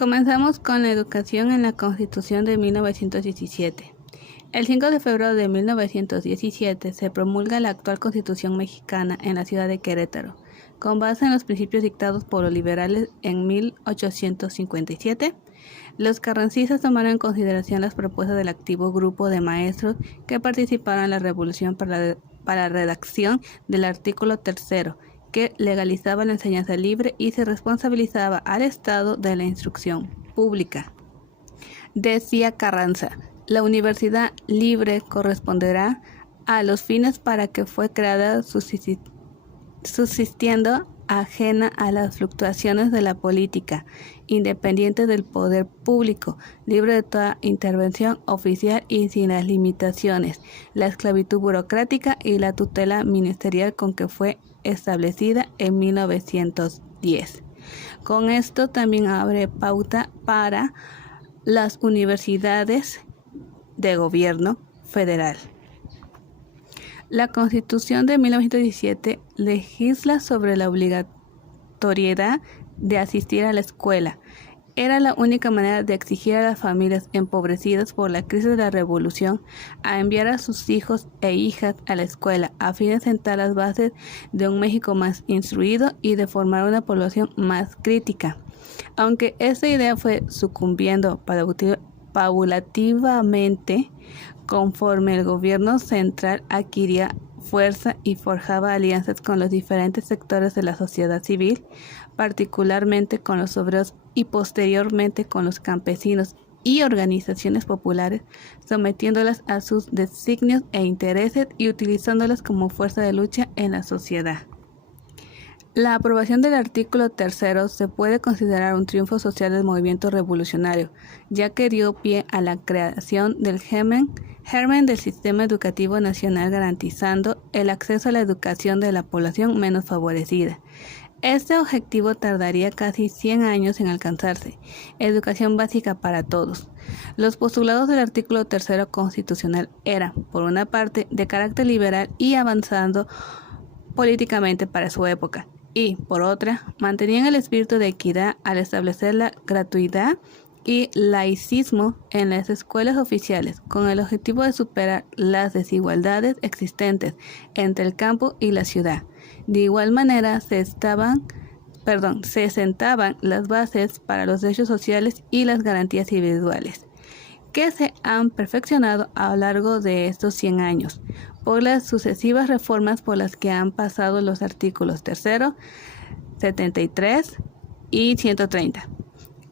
Comenzamos con la educación en la Constitución de 1917. El 5 de febrero de 1917 se promulga la actual Constitución mexicana en la ciudad de Querétaro, con base en los principios dictados por los liberales en 1857. Los carrancistas tomaron en consideración las propuestas del activo grupo de maestros que participaron en la revolución para la redacción del artículo 3, que legalizaba la enseñanza libre y se responsabilizaba al Estado de la instrucción pública. Decía Carranza: la universidad libre corresponderá a los fines para que fue creada, subsistiendo ajena a las fluctuaciones de la política, independiente del poder público, libre de toda intervención oficial y sin las limitaciones, la esclavitud burocrática y la tutela ministerial con que fue establecida en 1910. Con esto también abre pauta para las universidades de gobierno federal. La Constitución de 1917 legisla sobre la obligatoriedad de asistir a la escuela. Era la única manera de exigir a las familias empobrecidas por la crisis de la Revolución a enviar a sus hijos e hijas a la escuela, a fin de sentar las bases de un México más instruido y de formar una población más crítica. Aunque esta idea fue sucumbiendo paulativamente conforme el gobierno central adquiría fuerza y forjaba alianzas con los diferentes sectores de la sociedad civil, particularmente con los obreros y posteriormente con los campesinos y organizaciones populares, sometiéndolas a sus designios e intereses y utilizándolas como fuerza de lucha en la sociedad. La aprobación del artículo 3 se puede considerar un triunfo social del movimiento revolucionario, ya que dio pie a la creación del germen del sistema educativo nacional, garantizando el acceso a la educación de la población menos favorecida. Este objetivo tardaría casi 100 años en alcanzarse: educación básica para todos. Los postulados del artículo 3 constitucional eran, por una parte, de carácter liberal y avanzando políticamente para su época, y, por otra, mantenían el espíritu de equidad al establecer la gratuidad y laicismo en las escuelas oficiales, con el objetivo de superar las desigualdades existentes entre el campo y la ciudad. De igual manera, se sentaban las bases para los derechos sociales y las garantías individuales, que se han perfeccionado a lo largo de estos 100 años por las sucesivas reformas por las que han pasado los artículos 3, 73 y 130.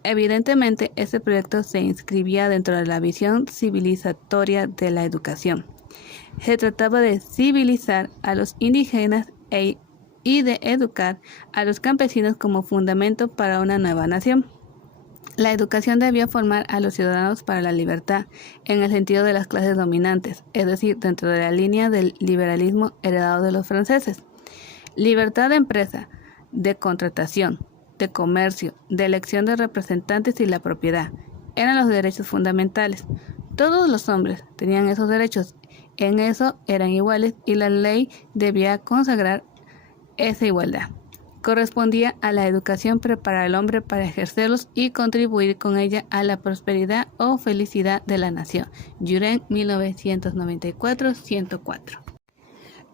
Evidentemente, este proyecto se inscribía dentro de la visión civilizatoria de la educación. Se trataba de civilizar a los indígenas y de educar a los campesinos como fundamento para una nueva nación. La educación debía formar a los ciudadanos para la libertad, en el sentido de las clases dominantes, es decir, dentro de la línea del liberalismo heredado de los franceses. Libertad de empresa, de contratación, de comercio, de elección de representantes y la propiedad eran los derechos fundamentales. Todos los hombres tenían esos derechos, en eso eran iguales y la ley debía consagrar esa igualdad. Correspondía a la educación preparar al hombre para ejercerlos y contribuir con ella a la prosperidad o felicidad de la nación. Juren, 1994-104.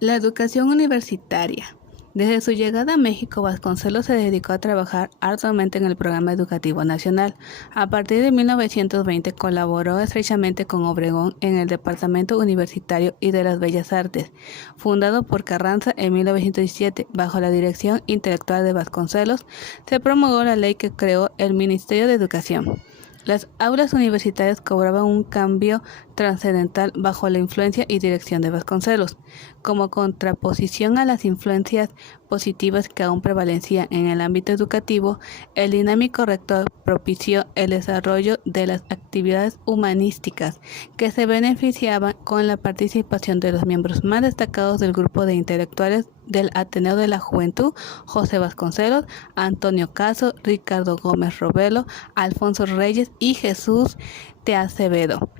La educación universitaria. Desde su llegada a México, Vasconcelos se dedicó a trabajar arduamente en el programa educativo nacional. A partir de 1920 colaboró estrechamente con Obregón en el Departamento Universitario y de las Bellas Artes, fundado por Carranza en 1917. Bajo la dirección intelectual de Vasconcelos, se promulgó la ley que creó el Ministerio de Educación. Las aulas universitarias cobraban un cambio trascendental bajo la influencia y dirección de Vasconcelos. Como contraposición a las influencias positivas que aún prevalecían en el ámbito educativo, el dinámico rector propició el desarrollo de las actividades humanísticas que se beneficiaban con la participación de los miembros más destacados del grupo de intelectuales del Ateneo de la Juventud: José Vasconcelos, Antonio Caso, Ricardo Gómez Robelo, Alfonso Reyes y Jesús de Acevedo,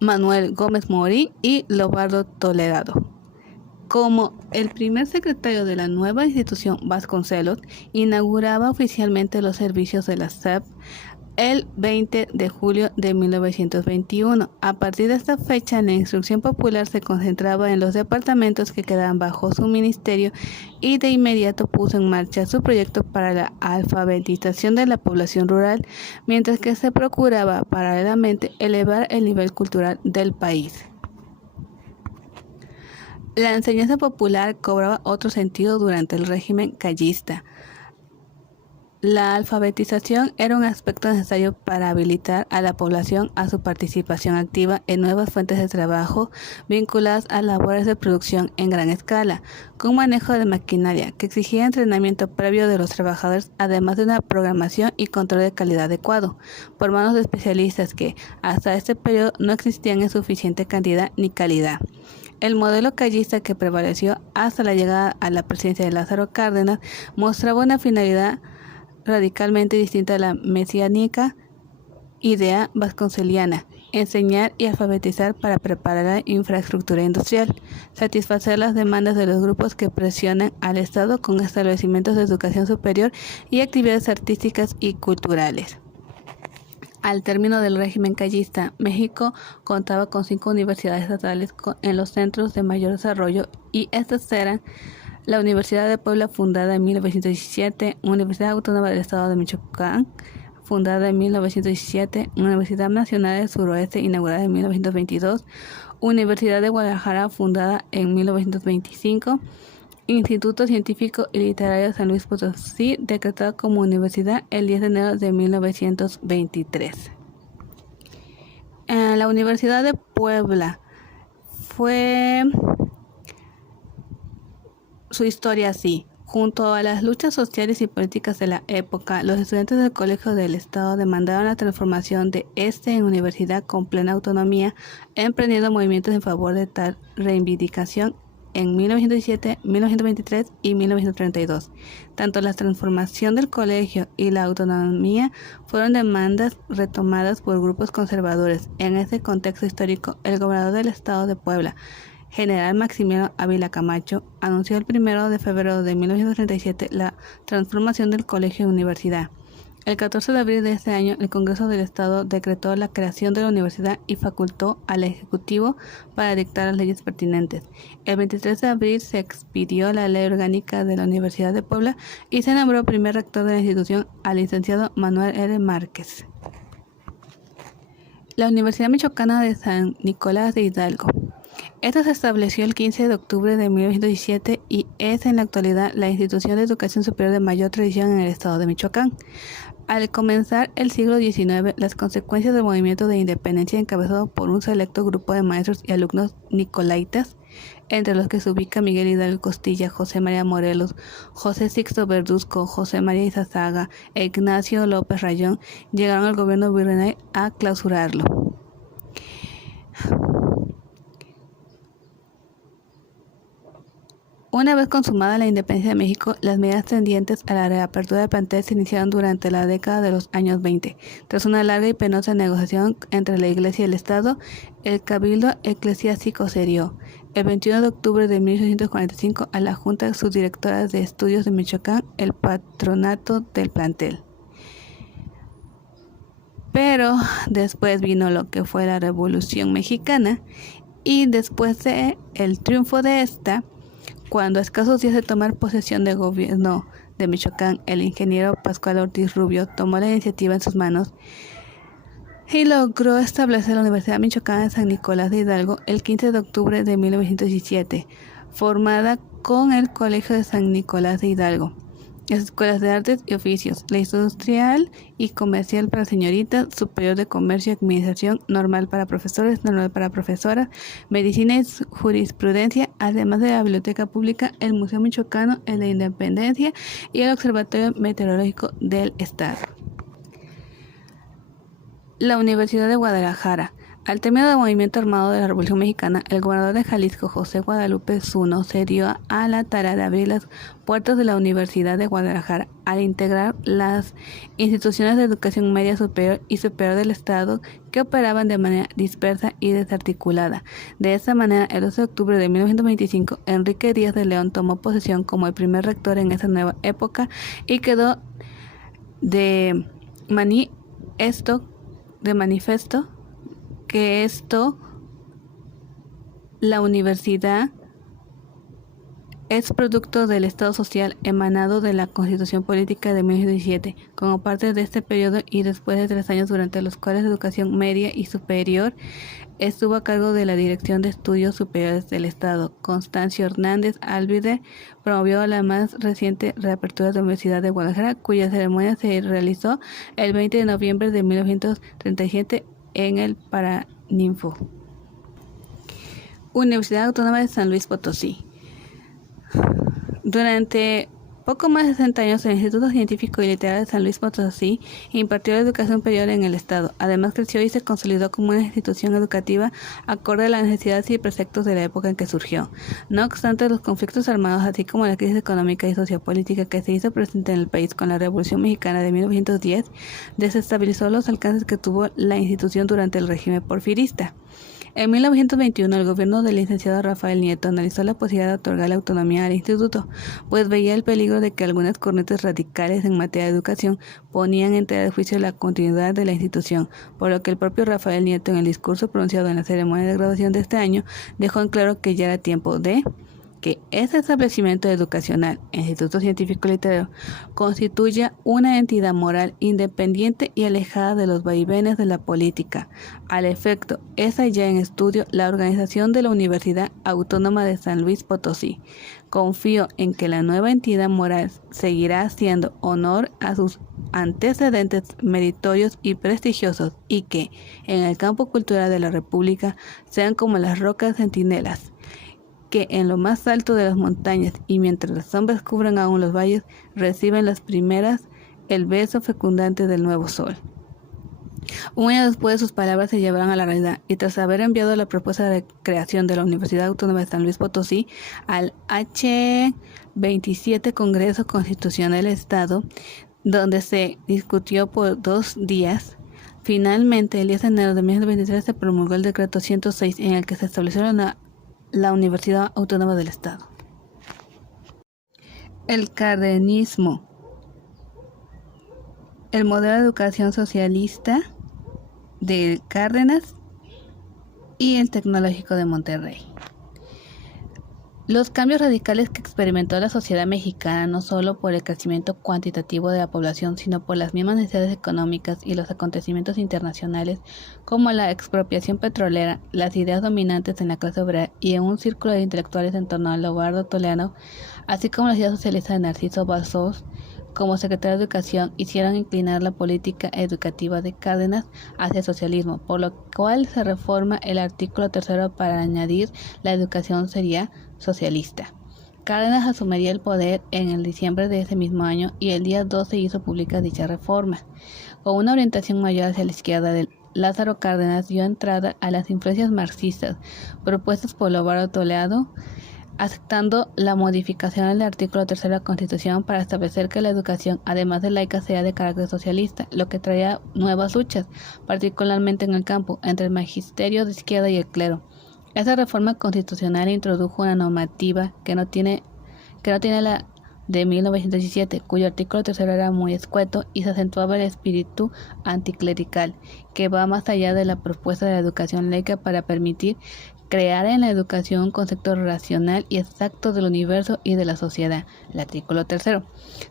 Manuel Gómez Morín y Lobardo Toledano. Como el primer secretario de la nueva institución, Vasconcelos inauguraba oficialmente los servicios de la SEP el 20 de julio de 1921. A partir de esta fecha, la instrucción popular se concentraba en los departamentos que quedaban bajo su ministerio y de inmediato puso en marcha su proyecto para la alfabetización de la población rural, mientras que se procuraba paralelamente elevar el nivel cultural del país. La enseñanza popular cobraba otro sentido durante el régimen callista. La alfabetización era un aspecto necesario para habilitar a la población a su participación activa en nuevas fuentes de trabajo vinculadas a labores de producción en gran escala, con manejo de maquinaria que exigía entrenamiento previo de los trabajadores, además de una programación y control de calidad adecuado, por manos de especialistas que, hasta este periodo, no existían en suficiente cantidad ni calidad. El modelo callista que prevaleció hasta la llegada a la presidencia de Lázaro Cárdenas mostraba una finalidad radicalmente distinta a la mesiánica idea vasconceliana: enseñar y alfabetizar para preparar la infraestructura industrial, satisfacer las demandas de los grupos que presionan al Estado con establecimientos de educación superior y actividades artísticas y culturales. Al término del régimen callista, México contaba con 5 universidades estatales en los centros de mayor desarrollo, y estas eran la Universidad de Puebla, fundada en 1917, Universidad Autónoma del Estado de Michoacán, fundada en 1917, Universidad Nacional del Suroeste, inaugurada en 1922, Universidad de Guadalajara, fundada en 1925, Instituto Científico y Literario San Luis Potosí, decretado como universidad el 10 de enero de 1923. La Universidad de Puebla fue su historia así. Junto a las luchas sociales y políticas de la época, los estudiantes del Colegio del Estado demandaron la transformación de este en universidad con plena autonomía, emprendiendo movimientos en favor de tal reivindicación en 1917, 1923 y 1932. Tanto la transformación del colegio y la autonomía fueron demandas retomadas por grupos conservadores. En ese contexto histórico, el gobernador del Estado de Puebla, General Maximiliano Ávila Camacho, anunció el 1 de febrero de 1937 la transformación del colegio en universidad. El 14 de abril de ese año, el Congreso del Estado decretó la creación de la universidad y facultó al Ejecutivo para dictar las leyes pertinentes. El 23 de abril se expidió la Ley Orgánica de la Universidad de Puebla y se nombró primer rector de la institución al licenciado Manuel R. Márquez. La Universidad Michoacana de San Nicolás de Hidalgo. Esta se estableció el 15 de octubre de 1917 y es en la actualidad la institución de educación superior de mayor tradición en el estado de Michoacán. Al comenzar el siglo XIX, las consecuencias del movimiento de independencia encabezado por un selecto grupo de maestros y alumnos nicolaitas, entre los que se ubica Miguel Hidalgo Costilla, José María Morelos, José Sixto Verduzco, José María Izazaga e Ignacio López Rayón, llegaron al gobierno virreinal a clausurarlo. Una vez consumada la independencia de México, las medidas tendientes a la reapertura del plantel se iniciaron durante la década de los años 20. Tras una larga y penosa negociación entre la Iglesia y el Estado, el Cabildo Eclesiástico cedió el 21 de octubre de 1845 a la Junta Subdirectora de Estudios de Michoacán el patronato del plantel. Pero después vino lo que fue la Revolución Mexicana, y después de el triunfo de esta, cuando a escasos días de tomar posesión del gobierno de Michoacán, el ingeniero Pascual Ortiz Rubio tomó la iniciativa en sus manos y logró establecer la Universidad Michoacana de San Nicolás de Hidalgo el 15 de octubre de 1917, formada con el Colegio de San Nicolás de Hidalgo, las escuelas de artes y oficios, la industrial y comercial para señoritas, superior de comercio y administración, normal para profesores, normal para profesoras, medicina y jurisprudencia, además de la biblioteca pública, el Museo Michoacano, el de Independencia y el Observatorio Meteorológico del Estado. La Universidad de Guadalajara. Al término del movimiento armado de la Revolución Mexicana, el gobernador de Jalisco, José Guadalupe Zuno, se dio a la tarea de abrir las puertas de la Universidad de Guadalajara al integrar las instituciones de educación media superior y superior del Estado que operaban de manera dispersa y desarticulada. De esta manera, el 12 de octubre de 1925, Enrique Díaz de León tomó posesión como el primer rector en esa nueva época y quedó de maní manifiesto que la universidad es producto del Estado social emanado de la Constitución Política de 1917, como parte de este periodo y después de 3 años durante los cuales la educación media y superior estuvo a cargo de la Dirección de Estudios Superiores del Estado. Constancio Hernández Álvide promovió la más reciente reapertura de la Universidad de Guadalajara, cuya ceremonia se realizó el 20 de noviembre de 1937 en el Paraninfo. Universidad Autónoma de San Luis Potosí. Durante poco más de 60 años, el Instituto Científico y Literario de San Luis Potosí impartió la educación superior en el Estado. Además, creció y se consolidó como una institución educativa acorde a las necesidades y preceptos de la época en que surgió. No obstante, los conflictos armados, así como la crisis económica y sociopolítica que se hizo presente en el país con la Revolución Mexicana de 1910, desestabilizó los alcances que tuvo la institución durante el régimen porfirista. En 1921, el gobierno del licenciado Rafael Nieto analizó la posibilidad de otorgar la autonomía al instituto, pues veía el peligro de que algunas corrientes radicales en materia de educación ponían en tela de juicio la continuidad de la institución, por lo que el propio Rafael Nieto, en el discurso pronunciado en la ceremonia de graduación de este año, dejó en claro que ya era tiempo de que ese establecimiento educacional, Instituto Científico Literario, constituya una entidad moral independiente y alejada de los vaivenes de la política. Al efecto, es ya en estudio la organización de la Universidad Autónoma de San Luis Potosí. Confío en que la nueva entidad moral seguirá haciendo honor a sus antecedentes meritorios y prestigiosos y que, en el campo cultural de la República, sean como las rocas centinelas, que en lo más alto de las montañas y mientras las sombras cubren aún los valles, reciben las primeras el beso fecundante del nuevo sol. Un año después, sus palabras se llevaron a la realidad, y tras haber enviado la propuesta de creación de la Universidad Autónoma de San Luis Potosí al H27 Congreso Constitucional del Estado, donde se discutió por 2 días, finalmente el 10 de enero de 1923 se promulgó el decreto 106 en el que se estableció la Universidad Autónoma del Estado. El cardenismo. El modelo de educación socialista de Cárdenas y el Tecnológico de Monterrey. Los cambios radicales que experimentó la sociedad mexicana, no solo por el crecimiento cuantitativo de la población, sino por las mismas necesidades económicas y los acontecimientos internacionales, como la expropiación petrolera, las ideas dominantes en la clase obrera y en un círculo de intelectuales en torno a Leobardo Toledano, así como las ideas socialistas de Narciso Bassols, como secretario de Educación, hicieron inclinar la política educativa de Cárdenas hacia el socialismo, por lo cual se reforma el artículo 3 para añadir la educación sería socialista. Cárdenas asumiría el poder en el diciembre de ese mismo año y el día 2 se hizo pública dicha reforma. Con una orientación mayor hacia la izquierda, Lázaro Cárdenas dio entrada a las influencias marxistas propuestas por Leobardo Toledano, aceptando la modificación del artículo 3 de la Constitución para establecer que la educación, además de laica, sea de carácter socialista, lo que traía nuevas luchas, particularmente en el campo, entre el magisterio de izquierda y el clero. Esa reforma constitucional introdujo una normativa que no tiene la de 1917, cuyo artículo 3 era muy escueto y se acentuaba el espíritu anticlerical, que va más allá de la propuesta de la educación laica para permitir crear en la educación un concepto racional y exacto del universo y de la sociedad. El artículo 3.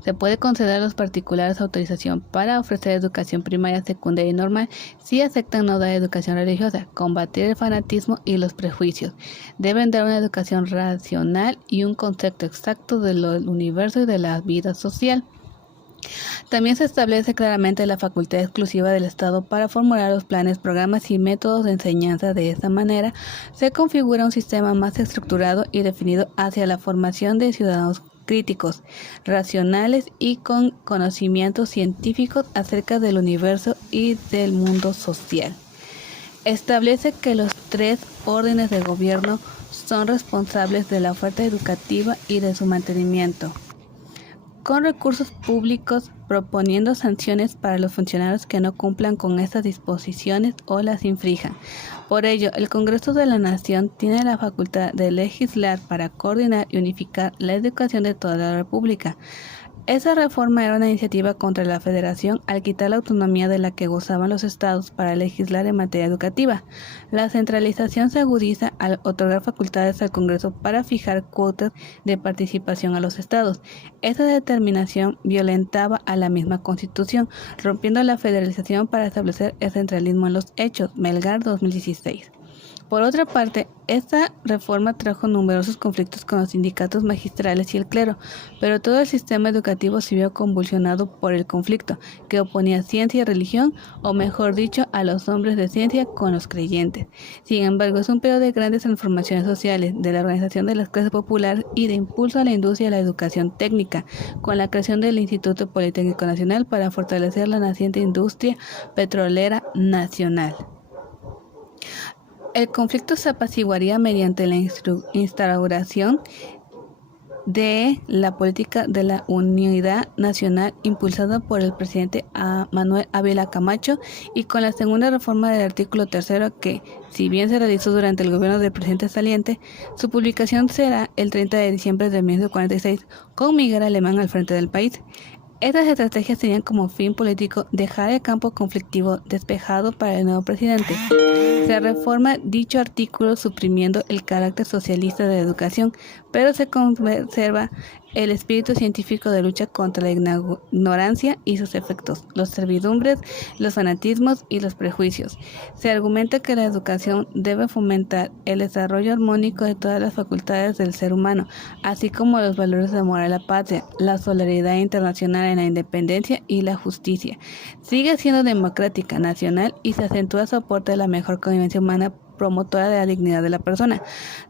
Se puede conceder a los particulares autorización para ofrecer educación primaria, secundaria y normal si aceptan no dar educación religiosa, combatir el fanatismo y los prejuicios. Deben dar una educación racional y un concepto exacto del universo y de la vida social. También se establece claramente la facultad exclusiva del Estado para formular los planes, programas y métodos de enseñanza. De esta manera, se configura un sistema más estructurado y definido hacia la formación de ciudadanos críticos, racionales y con conocimientos científicos acerca del universo y del mundo social. Establece que los 3 órdenes de gobierno son responsables de la oferta educativa y de su mantenimiento, con recursos públicos, proponiendo sanciones para los funcionarios que no cumplan con estas disposiciones o las infrinjan. Por ello, el Congreso de la Nación tiene la facultad de legislar para coordinar y unificar la educación de toda la República. Esa reforma era una iniciativa contra la federación al quitar la autonomía de la que gozaban los estados para legislar en materia educativa. La centralización se agudiza al otorgar facultades al Congreso para fijar cuotas de participación a los estados. Esa determinación violentaba a la misma Constitución, rompiendo la federalización para establecer el centralismo en los hechos. Melgar 2016. Por otra parte, esta reforma trajo numerosos conflictos con los sindicatos magistrales y el clero, pero todo el sistema educativo se vio convulsionado por el conflicto, que oponía ciencia y religión, o mejor dicho, a los hombres de ciencia con los creyentes. Sin embargo, es un periodo de grandes transformaciones sociales, de la organización de las clases populares y de impulso a la industria y a la educación técnica, con la creación del Instituto Politécnico Nacional para fortalecer la naciente industria petrolera nacional. El conflicto se apaciguaría mediante la instauración de la política de la unidad nacional impulsada por el presidente Manuel Ávila Camacho y con la segunda reforma del artículo 3 que, si bien se realizó durante el gobierno del presidente saliente, su publicación será el 30 de diciembre de 1946 con Miguel Alemán al frente del país. Estas estrategias tenían como fin político dejar el campo conflictivo despejado para el nuevo presidente. Se reforma dicho artículo suprimiendo el carácter socialista de la educación, pero se conserva el espíritu científico de lucha contra la ignorancia y sus efectos, los servidumbres, los fanatismos y los prejuicios. Se argumenta que la educación debe fomentar el desarrollo armónico de todas las facultades del ser humano, así como los valores de amor a la patria, la solidaridad internacional en la independencia y la justicia. Sigue siendo democrática, nacional y se acentúa su aporte a la mejor convivencia humana, promotora de la dignidad de la persona,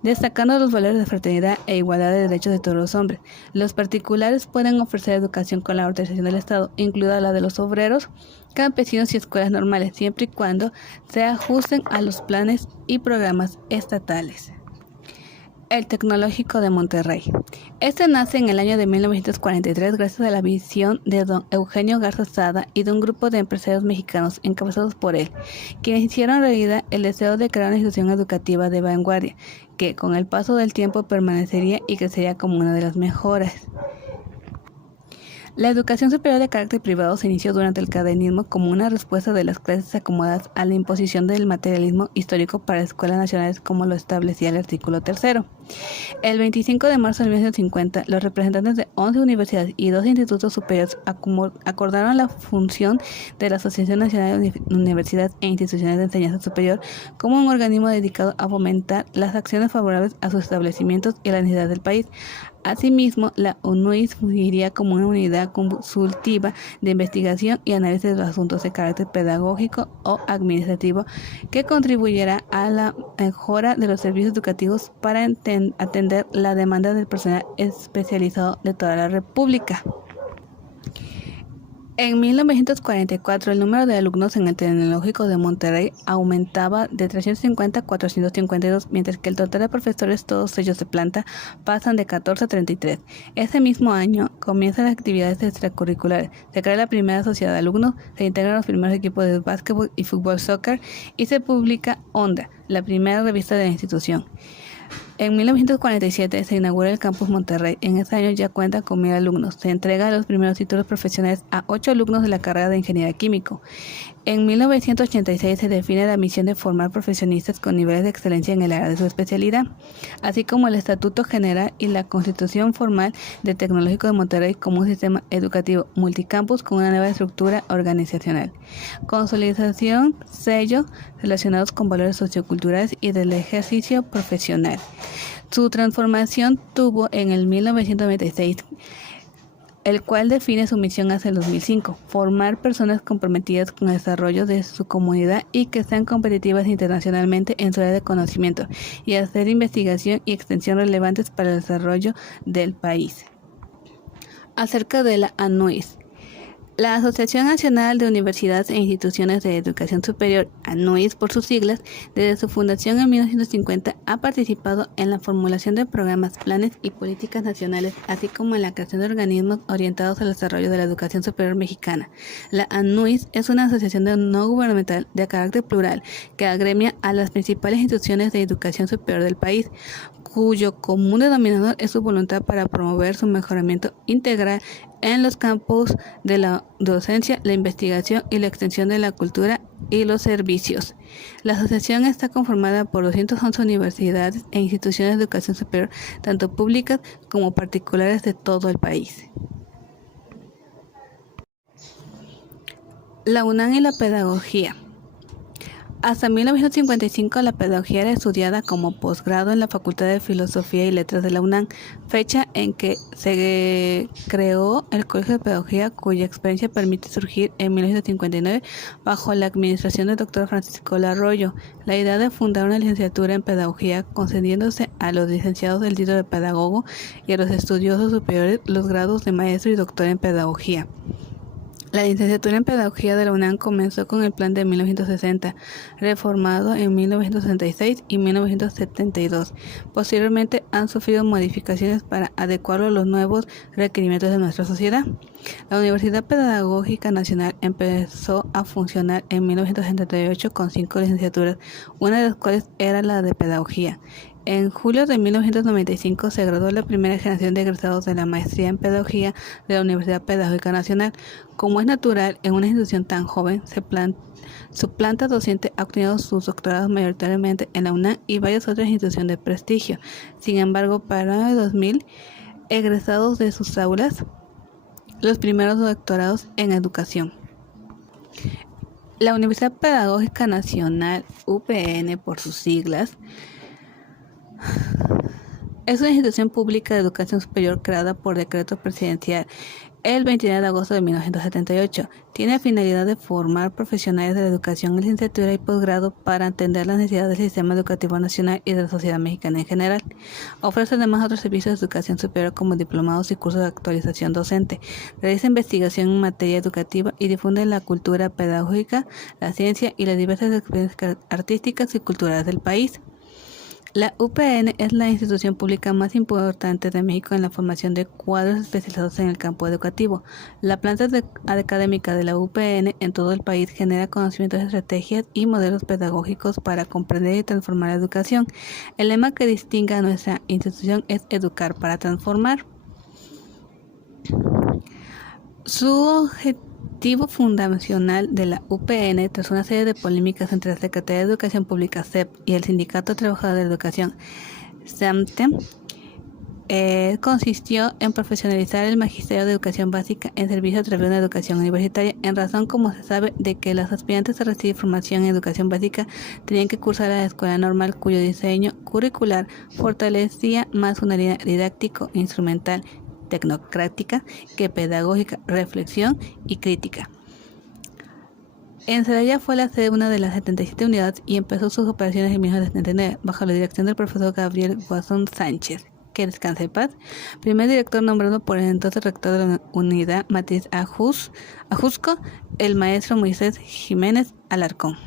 destacando los valores de fraternidad e igualdad de derechos de todos los hombres. Los particulares pueden ofrecer educación con la autorización del Estado, incluida la de los obreros, campesinos y escuelas normales, siempre y cuando se ajusten a los planes y programas estatales. El Tecnológico de Monterrey. Este nace en el año de 1943 gracias a la visión de don Eugenio Garza Sada y de un grupo de empresarios mexicanos encabezados por él, quienes hicieron realidad el deseo de crear una institución educativa de vanguardia, que con el paso del tiempo permanecería y crecería como una de las mejores. La educación superior de carácter privado se inició durante el cardenismo como una respuesta de las clases acomodadas a la imposición del materialismo histórico para escuelas nacionales como lo establecía el artículo 3. El 25 de marzo de 1950, los representantes de 11 universidades y 2 institutos superiores acordaron la función de la Asociación Nacional de Universidades e Instituciones de Enseñanza Superior como un organismo dedicado a fomentar las acciones favorables a sus establecimientos y a la necesidad del país. Asimismo, la UNUIS fungiría como una unidad consultiva de investigación y análisis de los asuntos de carácter pedagógico o administrativo que contribuyera a la mejora de los servicios educativos para atender la demanda del personal especializado de toda la República. En 1944, el número de alumnos en el Tecnológico de Monterrey aumentaba de 350 a 452, mientras que el total de profesores, todos ellos de planta, pasan de 14 a 33. Ese mismo año comienzan las actividades extracurriculares, se crea la primera sociedad de alumnos, se integran los primeros equipos de básquetbol y fútbol soccer y se publica Onda, la primera revista de la institución. En 1947 se inaugura el Campus Monterrey. En ese año ya cuenta con 1,000 alumnos. Se entregan los primeros títulos profesionales a 8 alumnos de la carrera de Ingeniería Químico. En 1986 se define la misión de formar profesionistas con niveles de excelencia en el área de su especialidad, así como el Estatuto General y la Constitución Formal del Tecnológico de Monterrey como un sistema educativo multicampus con una nueva estructura organizacional. Consolidación, sello relacionados con valores socioculturales y del ejercicio profesional. Su transformación tuvo en el 1996, el cual define su misión hacia el 2005, formar personas comprometidas con el desarrollo de su comunidad y que sean competitivas internacionalmente en su área de conocimiento y hacer investigación y extensión relevantes para el desarrollo del país. Acerca de la ANUIS. La Asociación Nacional de Universidades e Instituciones de Educación Superior, ANUIS por sus siglas, desde su fundación en 1950 ha participado en la formulación de programas, planes y políticas nacionales, así como en la creación de organismos orientados al desarrollo de la educación superior mexicana. La ANUIS es una asociación no gubernamental de carácter plural que agremia a las principales instituciones de educación superior del país, cuyo común denominador es su voluntad para promover su mejoramiento integral en los campos de la docencia, la investigación y la extensión de la cultura y los servicios. La asociación está conformada por 211 universidades e instituciones de educación superior, tanto públicas como particulares de todo el país. La UNAM y la pedagogía. Hasta 1955 la pedagogía era estudiada como posgrado en la Facultad de Filosofía y Letras de la UNAM, fecha en que se creó el Colegio de Pedagogía, cuya experiencia permite surgir en 1959 bajo la administración del Dr. Francisco Larroyo. La idea de fundar una licenciatura en pedagogía, concediéndose a los licenciados el título de pedagogo y a los estudiosos superiores los grados de maestro y doctor en pedagogía. La licenciatura en Pedagogía de la UNAM comenzó con el plan de 1960, reformado en 1966 y 1972. Posteriormente han sufrido modificaciones para adecuarlo a los nuevos requerimientos de nuestra sociedad. La Universidad Pedagógica Nacional empezó a funcionar en 1978 con 5 licenciaturas, una de las cuales era la de Pedagogía. En julio de 1995 se graduó la primera generación de egresados de la maestría en Pedagogía de la Universidad Pedagógica Nacional. Como es natural, en una institución tan joven, su planta docente ha obtenido sus doctorados mayoritariamente en la UNAM y varias otras instituciones de prestigio. Sin embargo, para el 2000, egresados de sus aulas, los primeros doctorados en educación. La Universidad Pedagógica Nacional, UPN por sus siglas, es una institución pública de educación superior creada por decreto presidencial el 29 de agosto de 1978. Tiene la finalidad de formar profesionales de la educación, licenciatura y posgrado para atender las necesidades del sistema educativo nacional y de la sociedad mexicana en general. Ofrece además otros servicios de educación superior como diplomados y cursos de actualización docente. Realiza investigación en materia educativa y difunde la cultura pedagógica, la ciencia y las diversas experiencias artísticas y culturales del país. La UPN es la institución pública más importante de México en la formación de cuadros especializados en el campo educativo. La planta académica de la UPN en todo el país genera conocimientos, estrategias y modelos pedagógicos para comprender y transformar la educación. El lema que distingue a nuestra institución es Educar para Transformar. Su objetivo fundacional de la UPN, tras una serie de polémicas entre la Secretaría de Educación Pública (SEP) y el Sindicato de Trabajadores de la Educación (SEMTE), consistió en profesionalizar el Magisterio de Educación Básica en servicio a través de una educación universitaria, en razón, como se sabe, de que los aspirantes a recibir formación en educación básica tenían que cursar la escuela normal, cuyo diseño curricular fortalecía más una línea didáctico-instrumental tecnocrática que pedagógica, reflexión y crítica. En Celaya fue la sede de una de las 77 unidades y empezó sus operaciones en 1979 bajo la dirección del profesor Gabriel Guasón Sánchez, que descanse en paz, primer director nombrado por el entonces rector de la unidad Matías Ajusco, el maestro Moisés Jiménez Alarcón.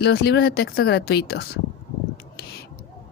Los libros de texto gratuitos.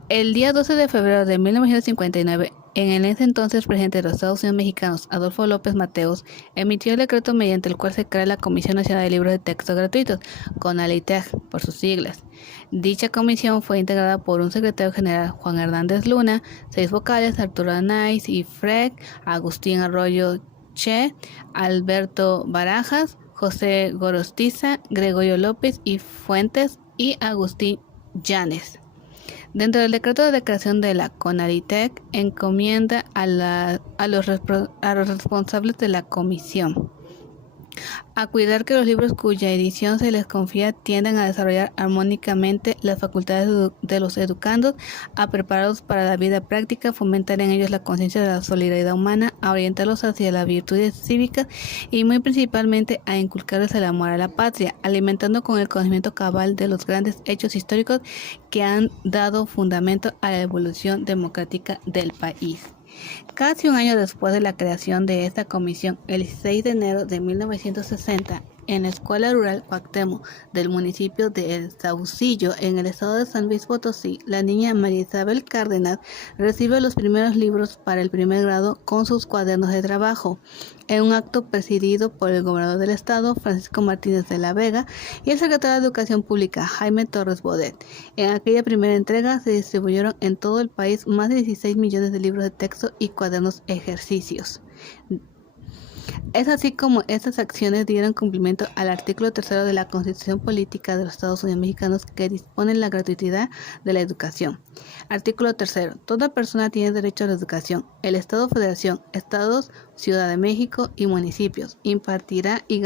El día 12 de febrero de 1959, en el entonces presidente de los Estados Unidos mexicanos, Adolfo López Mateos, emitió el decreto mediante el cual se crea la Comisión Nacional de Libros de Texto Gratuitos, CONALITEG por sus siglas. Dicha comisión fue integrada por un secretario general, Juan Hernández Luna, 6 vocales, Arturo Anaiz y Freg, Agustín Arroyo Che, Alberto Barajas, José Gorostiza, Gregorio López y Fuentes y Agustín Llanes. Dentro del decreto de creación de la CONALITEG, encomienda a los responsables de la comisión a cuidar que los libros cuya edición se les confía tiendan a desarrollar armónicamente las facultades de los educandos, a prepararlos para la vida práctica, fomentar en ellos la conciencia de la solidaridad humana, a orientarlos hacia las virtudes cívicas y muy principalmente a inculcarles el amor a la patria, alimentando con el conocimiento cabal de los grandes hechos históricos que han dado fundamento a la evolución democrática del país. Casi un año después de la creación de esta comisión, el 16 de enero de 1960, en la Escuela Rural Cuauhtémoc del municipio de El Saucillo, en el estado de San Luis Potosí, la niña María Isabel Cárdenas recibe los primeros libros para el primer grado con sus cuadernos de trabajo, en un acto presidido por el gobernador del estado, Francisco Martínez de la Vega, y el secretario de Educación Pública, Jaime Torres Bodet. En aquella primera entrega se distribuyeron en todo el país más de 16 millones de libros de texto y cuadernos ejercicios. Es así como estas acciones dieron cumplimiento al artículo 3 de la Constitución Política de los Estados Unidos Mexicanos, que dispone la gratuidad de la educación. Artículo 3. Toda persona tiene derecho a la educación. El Estado, Federación, Estados, Ciudad de México y municipios impartirá y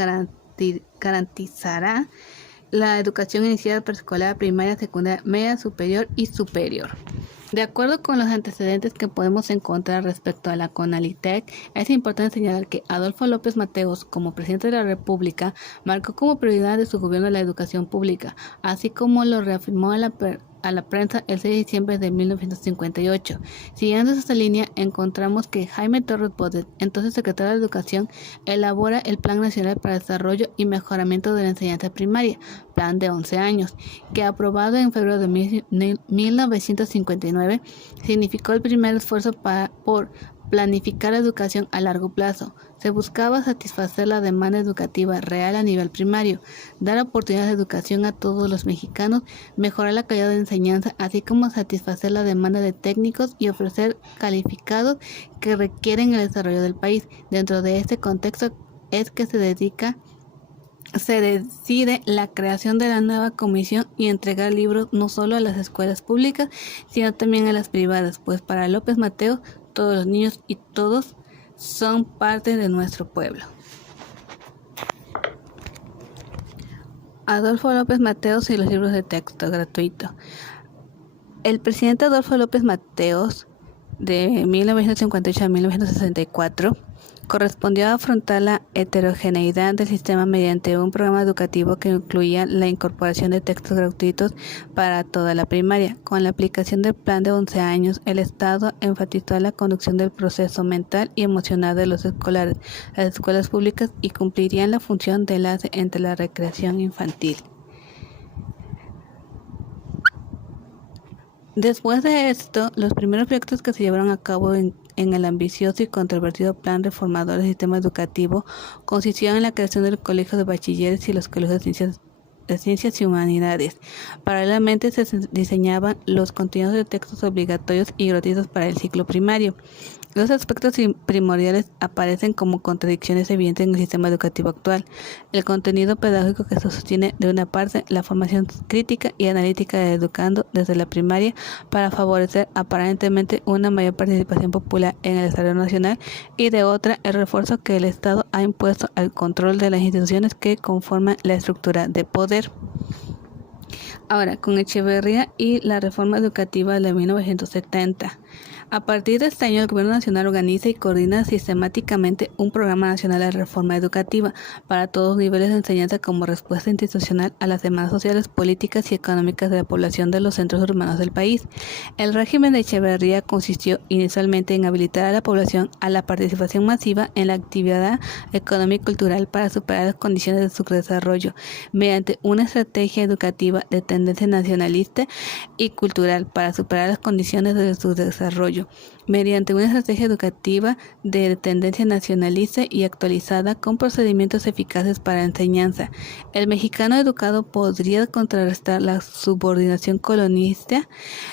garantizará la educación inicial, preescolar, primaria, secundaria, media, superior y superior. De acuerdo con los antecedentes que podemos encontrar respecto a la CONALITEC, es importante señalar que Adolfo López Mateos, como presidente de la República, marcó como prioridad de su gobierno la educación pública, así como lo reafirmó a la prensa el 6 de diciembre de 1958. Siguiendo esta línea, encontramos que Jaime Torres Bodet, entonces secretario de Educación, elabora el Plan Nacional para el Desarrollo y Mejoramiento de la Enseñanza Primaria, plan de 11 años, que aprobado en febrero de 1959, significó el primer esfuerzo por planificar la educación a largo plazo. Se buscaba satisfacer la demanda educativa real a nivel primario, dar oportunidades de educación a todos los mexicanos, mejorar la calidad de enseñanza, así como satisfacer la demanda de técnicos y ofrecer calificados que requieren el desarrollo del país. Dentro de este contexto es que se decide la creación de la nueva comisión y entregar libros no solo a las escuelas públicas, sino también a las privadas, pues para López Mateos todos los niños y todos son parte de nuestro pueblo. Adolfo López Mateos y los libros de texto gratuito. El presidente Adolfo López Mateos, de 1958 a 1964, correspondió a afrontar la heterogeneidad del sistema mediante un programa educativo que incluía la incorporación de textos gratuitos para toda la primaria. Con la aplicación del plan de 11 años, el Estado enfatizó la conducción del proceso mental y emocional de los escolares. Las escuelas públicas y cumplirían la función de enlace entre la recreación infantil. Después de esto, los primeros proyectos que se llevaron a cabo en el ambicioso y controvertido Plan Reformador del Sistema Educativo consistieron en la creación del Colegio de Bachilleres y los colegios de Ciencias y Humanidades. Paralelamente se diseñaban los contenidos de textos obligatorios y gratuitos para el ciclo primario. Los aspectos primordiales aparecen como contradicciones evidentes en el sistema educativo actual. El contenido pedagógico que sostiene, de una parte, la formación crítica y analítica del educando desde la primaria para favorecer aparentemente una mayor participación popular en el desarrollo nacional, y de otra, el refuerzo que el Estado ha impuesto al control de las instituciones que conforman la estructura de poder. Ahora, con Echeverría y la reforma educativa de 1970. A partir de este año, el Gobierno Nacional organiza y coordina sistemáticamente un programa nacional de reforma educativa para todos los niveles de enseñanza como respuesta institucional a las demandas sociales, políticas y económicas de la población de los centros urbanos del país. El régimen de Echeverría consistió inicialmente en habilitar a la población a la participación masiva en la actividad económica y cultural para superar las condiciones de su desarrollo, mediante una estrategia educativa de tendencia nacionalista y cultural para superar las condiciones de su desarrollo, mediante una estrategia educativa de tendencia nacionalista y actualizada con procedimientos eficaces para enseñanza. El mexicano educado podría contrarrestar la subordinación colonialista,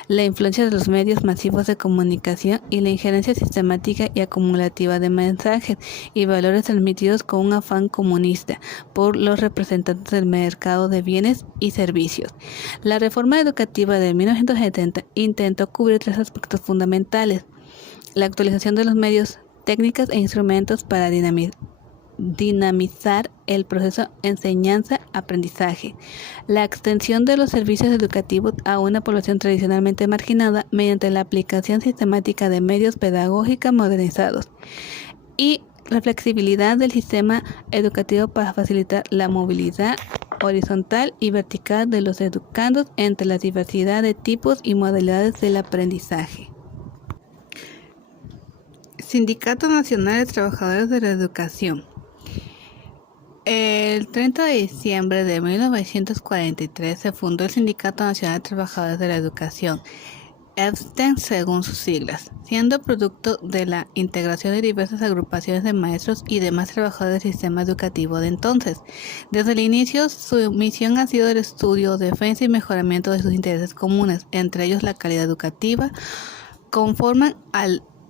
la influencia de los medios masivos de comunicación y la injerencia sistemática y acumulativa de mensajes y valores transmitidos con un afán comunista por los representantes del mercado de bienes y servicios. La reforma educativa de 1970 intentó cubrir tres aspectos fundamentales: la actualización de los medios, técnicas e instrumentos para dinamizar el proceso enseñanza-aprendizaje, la extensión de los servicios educativos a una población tradicionalmente marginada mediante la aplicación sistemática de medios pedagógicos modernizados, y la flexibilidad del sistema educativo para facilitar la movilidad horizontal y vertical de los educandos entre la diversidad de tipos y modalidades del aprendizaje. Sindicato Nacional de Trabajadores de la Educación. El 30 de diciembre de 1943 se fundó el Sindicato Nacional de Trabajadores de la Educación, EBSTEN según sus siglas, siendo producto de la integración de diversas agrupaciones de maestros y demás trabajadores del sistema educativo de entonces. Desde el inicio, su misión ha sido el estudio, defensa y mejoramiento de sus intereses comunes, entre ellos la calidad educativa. Conforman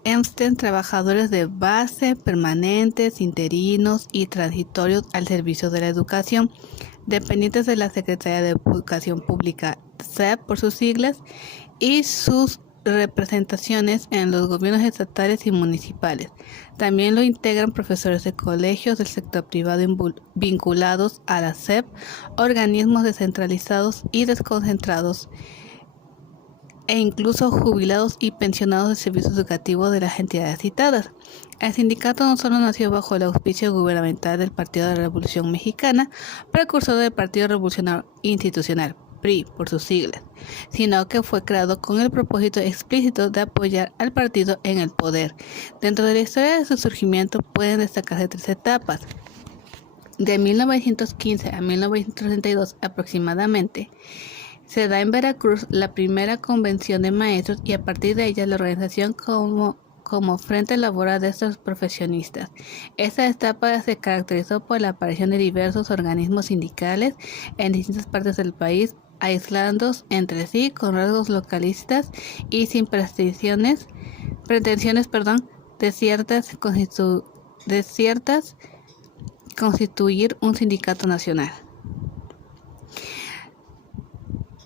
EMSTEN, trabajadores de base, permanentes, interinos y transitorios al servicio de la educación, dependientes de la Secretaría de Educación Pública, SEP por sus siglas, y sus representaciones en los gobiernos estatales y municipales. También lo integran profesores de colegios del sector privado vinculados a la SEP, organismos descentralizados y desconcentrados, e incluso jubilados y pensionados del servicio educativo de las entidades citadas. El sindicato no solo nació bajo el auspicio gubernamental del Partido de la Revolución Mexicana, precursor del Partido Revolucionario Institucional, PRI por sus siglas, sino que fue creado con el propósito explícito de apoyar al partido en el poder. Dentro de la historia de su surgimiento pueden destacarse 3 etapas. De 1915 a 1932 aproximadamente, se da en Veracruz la primera convención de maestros y a partir de ella la organización como Frente Laboral de estos profesionistas. Esta etapa se caracterizó por la aparición de diversos organismos sindicales en distintas partes del país, aislados entre sí con rasgos localistas y sin pretensiones de ciertas constituir un sindicato nacional.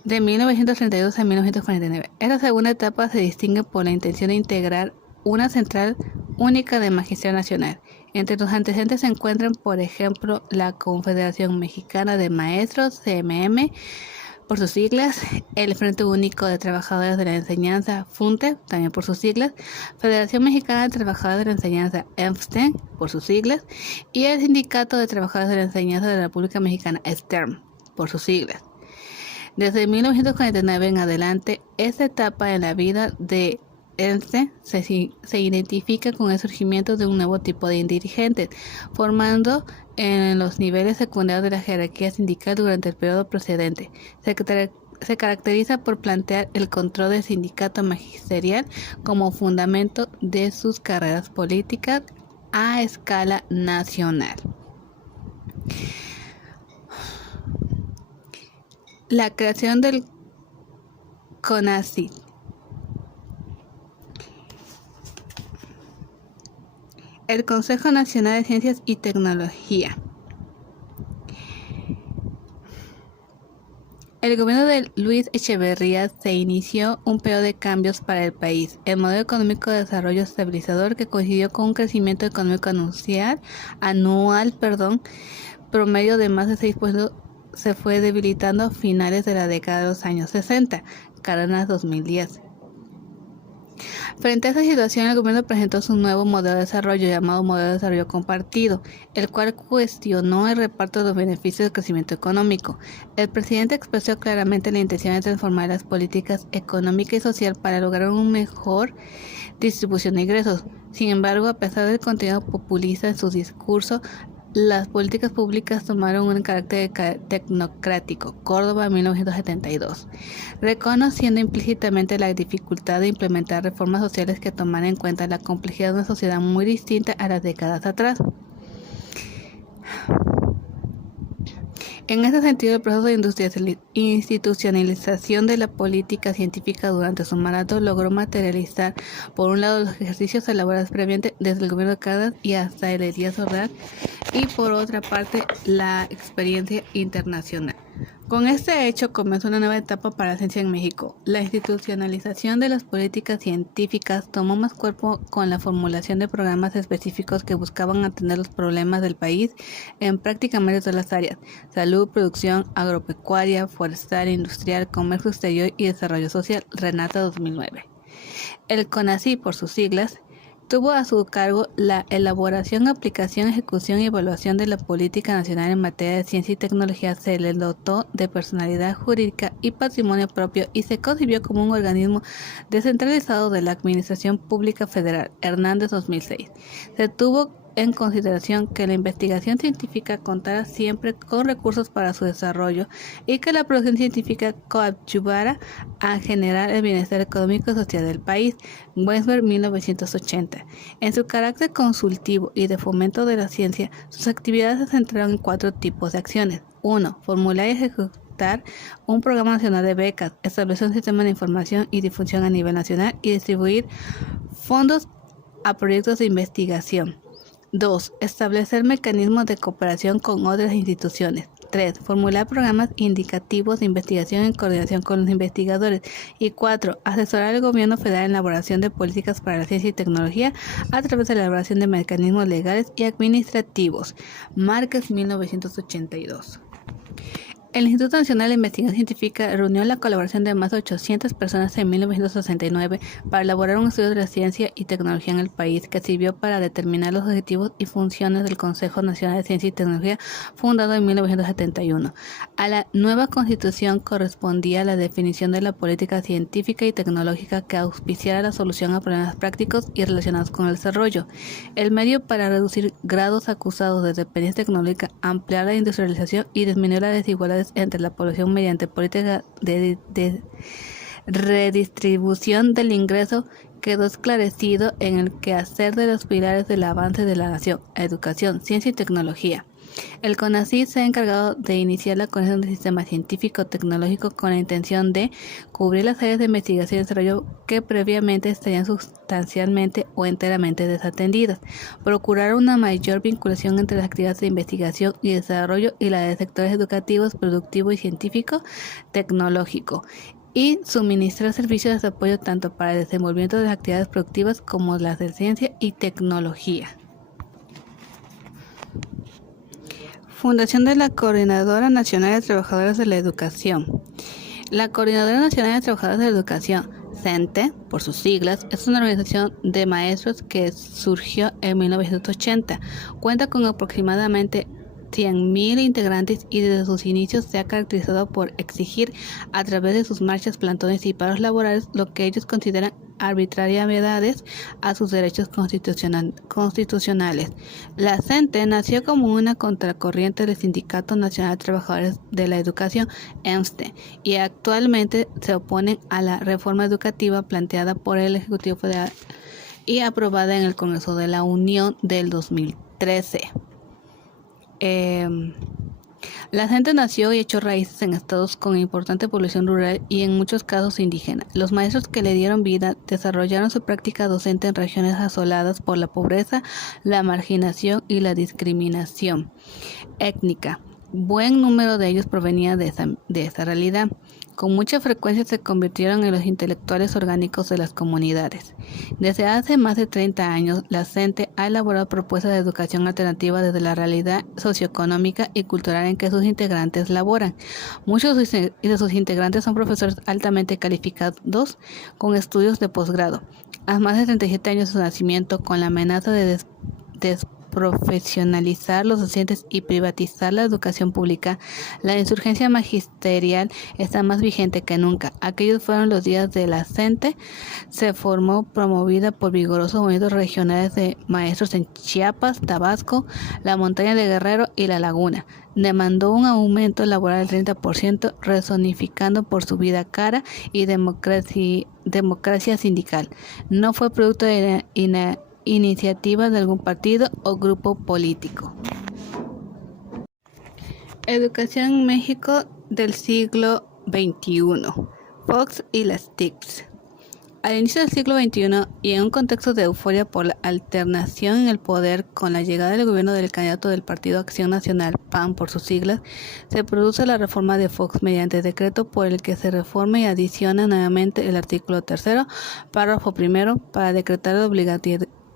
De 1932 a 1949. Esta segunda etapa se distingue por la intención de integrar una central única de Magisterio Nacional. Entre los antecedentes se encuentran, por ejemplo, la Confederación Mexicana de Maestros, CMM, por sus siglas, el Frente Único de Trabajadores de la Enseñanza, FUNTE, también por sus siglas, Federación Mexicana de Trabajadores de la Enseñanza, EMSTEN, por sus siglas, y el Sindicato de Trabajadores de la Enseñanza de la República Mexicana, STERM, por sus siglas. Desde 1949 en adelante, esta etapa en la vida de EMSTEN se identifica con el surgimiento de un nuevo tipo de dirigentes, formando en los niveles secundarios de la jerarquía sindical durante el periodo precedente. Se caracteriza por plantear el control del sindicato magisterial como fundamento de sus carreras políticas a escala nacional. La creación del CONACYT. El Consejo Nacional de Ciencias y Tecnología. El gobierno de Luis Echeverría se inició un periodo de cambios para el país. El modelo económico de desarrollo estabilizador, que coincidió con un crecimiento económico anual promedio de más de 6%, se fue debilitando a finales de la década de los años 60, Cárdenas 2010. Frente a esa situación, el gobierno presentó su nuevo modelo de desarrollo llamado Modelo de Desarrollo Compartido, el cual cuestionó el reparto de los beneficios del crecimiento económico. El presidente expresó claramente la intención de transformar las políticas económica y social para lograr una mejor distribución de ingresos. Sin embargo, a pesar del contenido populista en su discurso, las políticas públicas tomaron un carácter tecnocrático. Córdoba, 1972. Reconociendo implícitamente la dificultad de implementar reformas sociales que tomaran en cuenta la complejidad de una sociedad muy distinta a las décadas atrás. En ese sentido, el proceso de institucionalización de la política científica durante su mandato logró materializar, por un lado, los ejercicios elaborados previamente desde el gobierno de Cárdenas y hasta el Díaz Ordaz, y por otra parte, la experiencia internacional. Con este hecho comenzó una nueva etapa para la ciencia en México. La institucionalización de las políticas científicas tomó más cuerpo con la formulación de programas específicos que buscaban atender los problemas del país en prácticamente todas las áreas: salud, producción agropecuaria, forestal, industrial, comercio exterior y desarrollo social. Renata, 2009. El CONACYT, por sus siglas, tuvo a su cargo la elaboración, aplicación, ejecución y evaluación de la política nacional en materia de ciencia y tecnología. Se le dotó de personalidad jurídica y patrimonio propio y se concibió como un organismo descentralizado de la Administración Pública Federal. Hernández, 2006. Se tuvo en consideración que la investigación científica contara siempre con recursos para su desarrollo y que la producción científica coadyuvara a generar el bienestar económico y social del país. Westberg, 1980. En su carácter consultivo y de fomento de la ciencia, sus actividades se centraron en 4 tipos de acciones. 1. Formular y ejecutar un programa nacional de becas, establecer un sistema de información y difusión a nivel nacional y distribuir fondos a proyectos de investigación. 2. Establecer mecanismos de cooperación con otras instituciones. 3. Formular programas indicativos de investigación en coordinación con los investigadores. Y 4. Asesorar al gobierno federal en la elaboración de políticas para la ciencia y tecnología a través de la elaboración de mecanismos legales y administrativos. Márquez, 1982. El Instituto Nacional de Investigación Científica reunió la colaboración de más de 800 personas en 1969 para elaborar un estudio de la ciencia y tecnología en el país que sirvió para determinar los objetivos y funciones del Consejo Nacional de Ciencia y Tecnología, fundado en 1971. A la nueva constitución correspondía la definición de la política científica y tecnológica que auspiciara la solución a problemas prácticos y relacionados con el desarrollo. El medio para reducir grados acusados de dependencia tecnológica, ampliar la industrialización y disminuir las desigualdades entre la población mediante políticas de redistribución del ingreso quedó esclarecido en el quehacer de los pilares del avance de la nación: educación, ciencia y tecnología. El CONACYT se ha encargado de iniciar la conexión del sistema científico-tecnológico con la intención de cubrir las áreas de investigación y desarrollo que previamente estarían sustancialmente o enteramente desatendidas, procurar una mayor vinculación entre las actividades de investigación y desarrollo y las de sectores educativos, productivo y científico-tecnológico, y suministrar servicios de apoyo tanto para el desenvolvimiento de las actividades productivas como las de ciencia y tecnología. Fundación de la Coordinadora Nacional de Trabajadores de la Educación. La Coordinadora Nacional de Trabajadores de la Educación, CENTE, por sus siglas, es una organización de maestros que surgió en 1980. Cuenta con aproximadamente 100.000 integrantes y desde sus inicios se ha caracterizado por exigir a través de sus marchas, plantones y paros laborales lo que ellos consideran arbitrariedades a sus derechos constitucionales. La CENTE nació como una contracorriente del Sindicato Nacional de Trabajadores de la Educación, ENSTE, y actualmente se oponen a la reforma educativa planteada por el Ejecutivo Federal y aprobada en el Congreso de la Unión del 2013. La CENTE nació y echó raíces en estados con importante población rural y en muchos casos indígena. Los maestros que le dieron vida desarrollaron su práctica docente en regiones asoladas por la pobreza, la marginación y la discriminación étnica. Buen número de ellos provenía de esa realidad. Con mucha frecuencia se convirtieron en los intelectuales orgánicos de las comunidades. Desde hace más de 30 años, la CENTE ha elaborado propuestas de educación alternativa desde la realidad socioeconómica y cultural en que sus integrantes laboran. Muchos de sus integrantes son profesores altamente calificados con estudios de posgrado. A más de 37 años de su nacimiento, con la amenaza de profesionalizar los docentes y privatizar la educación pública, la insurgencia magisterial está más vigente que nunca. Aquellos fueron los días de la CENTE. Se formó promovida por vigorosos movimientos regionales de maestros en Chiapas, Tabasco, la montaña de Guerrero y la Laguna. Demandó un aumento laboral del 30%, rezonificando por su vida cara y democracia sindical. No fue producto de iniciativas de algún partido o grupo político. Educación en México del siglo XXI. Fox y las TICs. Al inicio del siglo XXI y en un contexto de euforia por la alternación en el poder con la llegada del gobierno del candidato del Partido Acción Nacional, PAN por sus siglas, se produce la reforma de Fox mediante decreto por el que se reforma y adiciona nuevamente el artículo 3º, párrafo 1, para decretar la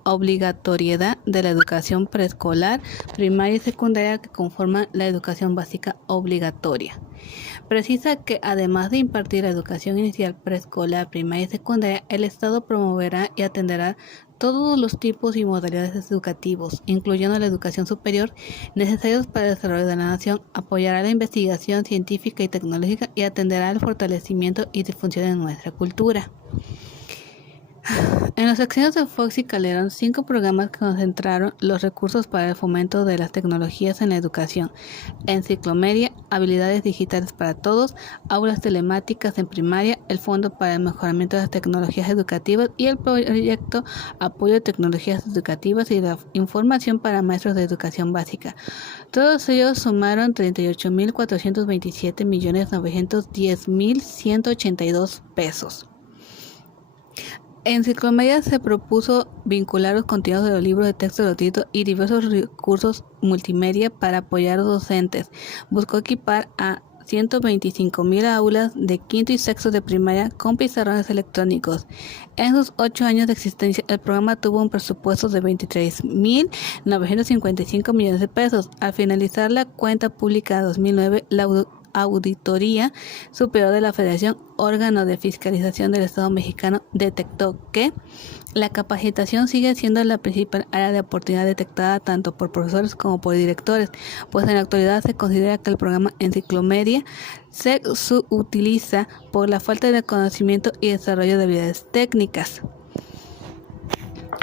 obligatoriedad de la educación preescolar, primaria y secundaria que conforman la educación básica obligatoria. Precisa que además de impartir la educación inicial, preescolar, primaria y secundaria, el Estado promoverá y atenderá todos los tipos y modalidades educativos, incluyendo la educación superior, necesarios para el desarrollo de la nación, apoyará la investigación científica y tecnológica y atenderá al fortalecimiento y difusión de nuestra cultura. En los sexenios de Fox y Calderón, 5 programas concentraron los recursos para el fomento de las tecnologías en la educación: Enciclomedia, Habilidades Digitales para Todos, Aulas Telemáticas en Primaria, el Fondo para el Mejoramiento de las Tecnologías Educativas y el Proyecto Apoyo a Tecnologías Educativas y la Información para Maestros de Educación Básica. Todos ellos sumaron 38.427.910.182 pesos. Enciclomedia se propuso vincular los contenidos de los libros de texto gratuitos y diversos recursos multimedia para apoyar a los docentes. Buscó equipar a 125.000 aulas de quinto y sexto de primaria con pizarrones electrónicos. En sus 8 años de existencia, el programa tuvo un presupuesto de 23.955 millones de pesos. Al finalizar la cuenta pública de 2009, la Auditoría Superior de la Federación, órgano de fiscalización del Estado mexicano, detectó que la capacitación sigue siendo la principal área de oportunidad detectada tanto por profesores como por directores, pues en la actualidad se considera que el programa Enciclomedia se subutiliza por la falta de conocimiento y desarrollo de habilidades técnicas.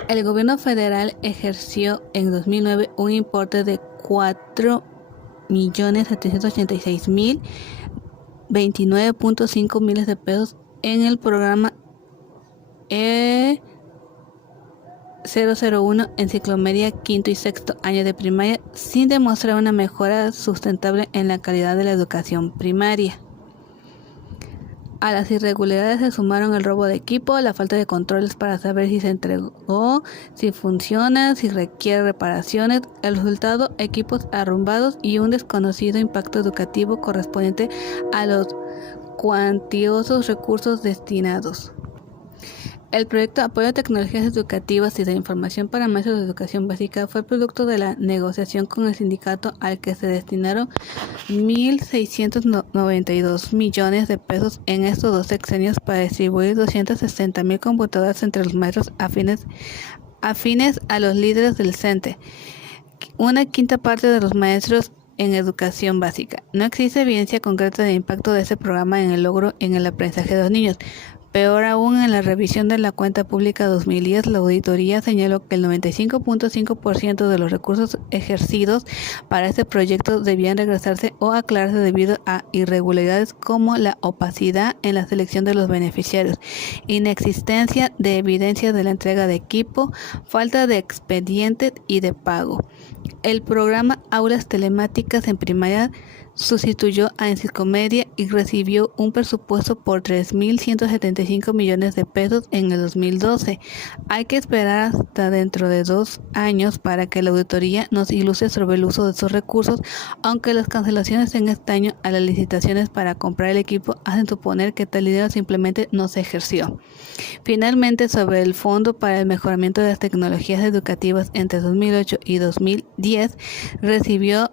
El gobierno federal ejerció en 2009 un importe de 4.786.029.5 millones de pesos en el programa E001 Enciclomedia quinto y sexto año de primaria, sin demostrar una mejora sustentable en la calidad de la educación primaria. A las irregularidades se sumaron el robo de equipo, la falta de controles para saber si se entregó, si funciona, si requiere reparaciones. El resultado, equipos arrumbados y un desconocido impacto educativo correspondiente a los cuantiosos recursos destinados. El proyecto Apoyo a Tecnologías Educativas y de Información para Maestros de Educación Básica fue producto de la negociación con el sindicato al que se destinaron 1.692 millones de pesos en estos 2 sexenios para distribuir 260.000 computadoras entre los maestros afines a los líderes del CENTE, una quinta parte de los maestros en educación básica. No existe evidencia concreta del impacto de ese programa en el logro en el aprendizaje de los niños. Peor aún, en la revisión de la cuenta pública 2010, la auditoría señaló que el 95.5% de los recursos ejercidos para este proyecto debían regresarse o aclararse debido a irregularidades como la opacidad en la selección de los beneficiarios, inexistencia de evidencia de la entrega de equipo, falta de expedientes y de pago. El programa Aulas Telemáticas en Primaria sustituyó a Enciclomedia y recibió un presupuesto por 3.175 millones de pesos en el 2012. Hay que esperar hasta dentro de 2 años para que la auditoría nos ilustre sobre el uso de esos recursos, aunque las cancelaciones en este año a las licitaciones para comprar el equipo hacen suponer que tal dinero simplemente no se ejerció. Finalmente, sobre el Fondo para el Mejoramiento de las Tecnologías Educativas entre 2008 y 2010, recibió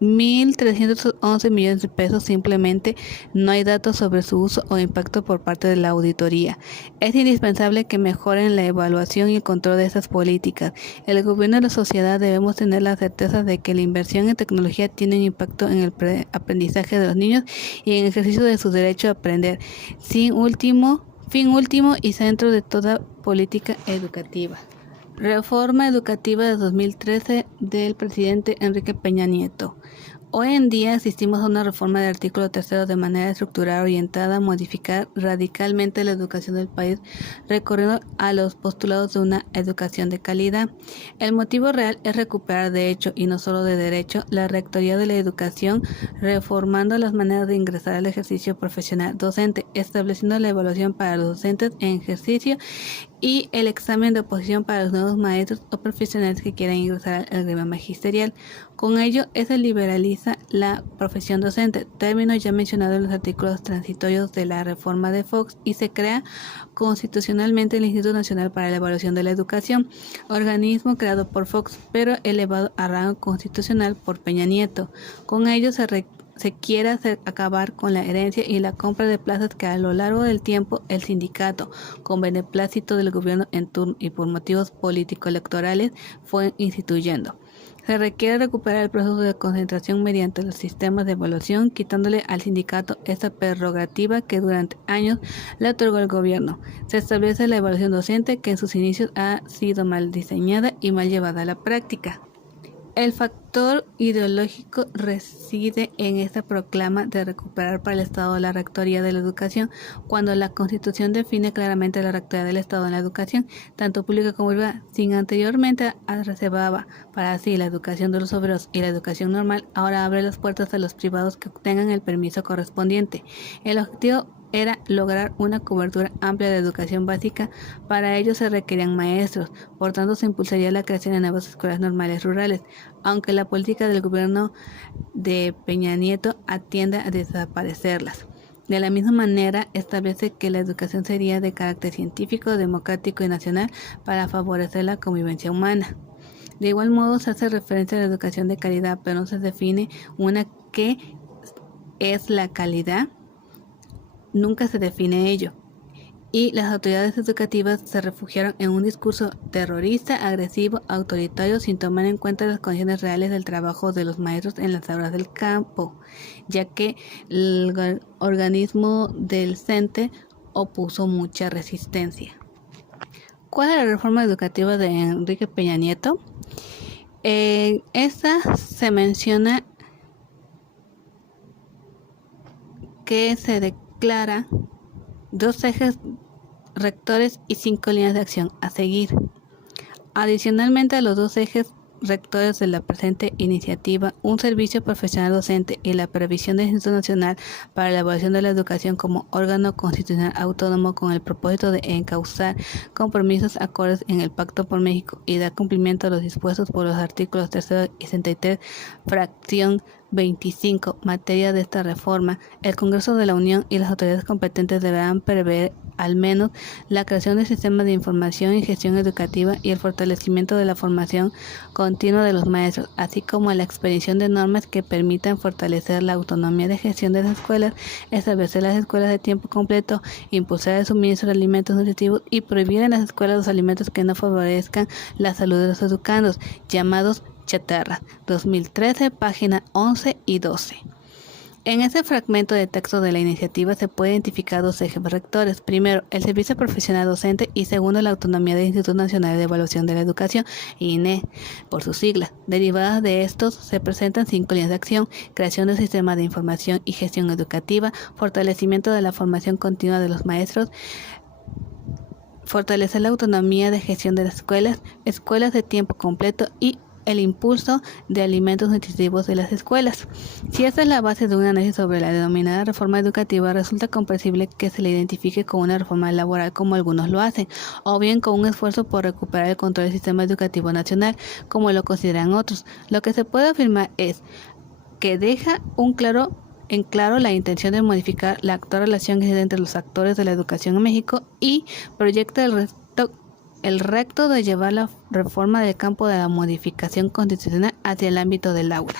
1.311 millones de pesos. Simplemente no hay datos sobre su uso o impacto por parte de la auditoría. Es indispensable que mejoren la evaluación y el control de estas políticas. El gobierno y la sociedad debemos tener la certeza de que la inversión en tecnología tiene un impacto en el aprendizaje de los niños y en el ejercicio de su derecho a aprender, fin último y centro de toda política educativa. Reforma educativa de 2013 del presidente Enrique Peña Nieto. Hoy en día asistimos a una reforma del artículo 3 de manera estructural orientada a modificar radicalmente la educación del país, recurriendo a los postulados de una educación de calidad. El motivo real es recuperar de hecho, y no solo de derecho, la rectoría de la educación, reformando las maneras de ingresar al ejercicio profesional docente, estableciendo la evaluación para los docentes en ejercicio y el examen de oposición para los nuevos maestros o profesionales que quieran ingresar al gremio magisterial. Con ello, se liberaliza la profesión docente, término ya mencionado en los artículos transitorios de la reforma de Fox, y se crea constitucionalmente el Instituto Nacional para la Evaluación de la Educación, organismo creado por Fox, pero elevado a rango constitucional por Peña Nieto. Con ello se quiere acabar con la herencia y la compra de plazas que a lo largo del tiempo el sindicato, con beneplácito del gobierno en turno y por motivos político-electorales, fue instituyendo. Se requiere recuperar el proceso de concentración mediante los sistemas de evaluación, quitándole al sindicato esta prerrogativa que durante años le otorgó el gobierno. Se establece la evaluación docente, que en sus inicios ha sido mal diseñada y mal llevada a la práctica. El factor ideológico reside en esta proclama de recuperar para el Estado la rectoría de la educación, cuando la Constitución define claramente la rectoría del Estado en la educación, tanto pública como privada. Sin anteriormente reservaba para sí la educación de los obreros y la educación normal, ahora abre las puertas a los privados que obtengan el permiso correspondiente. El objetivo era lograr una cobertura amplia de educación básica. Para ello se requerían maestros, por tanto se impulsaría la creación de nuevas escuelas normales rurales, aunque la política del gobierno de Peña Nieto atiende a desaparecerlas. De la misma manera, establece que la educación sería de carácter científico, democrático y nacional para favorecer la convivencia humana. De igual modo, se hace referencia a la educación de calidad, pero no se define qué es la calidad, nunca se define ello. Y las autoridades educativas se refugiaron en un discurso terrorista, agresivo, autoritario, sin tomar en cuenta las condiciones reales del trabajo de los maestros en las aulas del campo, ya que el organismo del CENTE opuso mucha resistencia. ¿Cuál es la reforma educativa de Enrique Peña Nieto? Esta se menciona que se declara 2 ejes rectores y 5 líneas de acción a seguir. Adicionalmente a los 2 ejes rectores de la presente iniciativa, un servicio profesional docente y la previsión del Instituto Nacional para la Evaluación de la Educación como órgano constitucional autónomo con el propósito de encauzar compromisos acordes en el Pacto por México y dar cumplimiento a los dispuestos por los artículos 3 y 63, fracción 25, materia de esta reforma. El Congreso de la Unión y las autoridades competentes deberán prever al menos la creación de sistemas de información y gestión educativa y el fortalecimiento de la formación continua de los maestros, así como la expedición de normas que permitan fortalecer la autonomía de gestión de las escuelas, establecer las escuelas de tiempo completo, impulsar el suministro de alimentos nutritivos y prohibir en las escuelas los alimentos que no favorezcan la salud de los educandos, llamados chatarra, 2013, página 11 y 12. En este fragmento de texto de la iniciativa se puede identificar 2 ejes rectores. Primero, el servicio profesional docente y segundo, la autonomía del Instituto Nacional de Evaluación de la Educación, INE, por sus siglas. Derivadas de estos se presentan 5 líneas de acción: creación de sistemas de información y gestión educativa, fortalecimiento de la formación continua de los maestros, fortalecer la autonomía de gestión de las escuelas de tiempo completo y el impulso de alimentos nutritivos de las escuelas. Si esta es la base de un análisis sobre la denominada reforma educativa, resulta comprensible que se la identifique como una reforma laboral como algunos lo hacen, o bien con un esfuerzo por recuperar el control del sistema educativo nacional, como lo consideran otros. Lo que se puede afirmar es que deja en claro la intención de modificar la actual relación existente entre los actores de la educación en México y proyecta el reto de llevar la reforma del campo de la modificación constitucional hacia el ámbito del aula.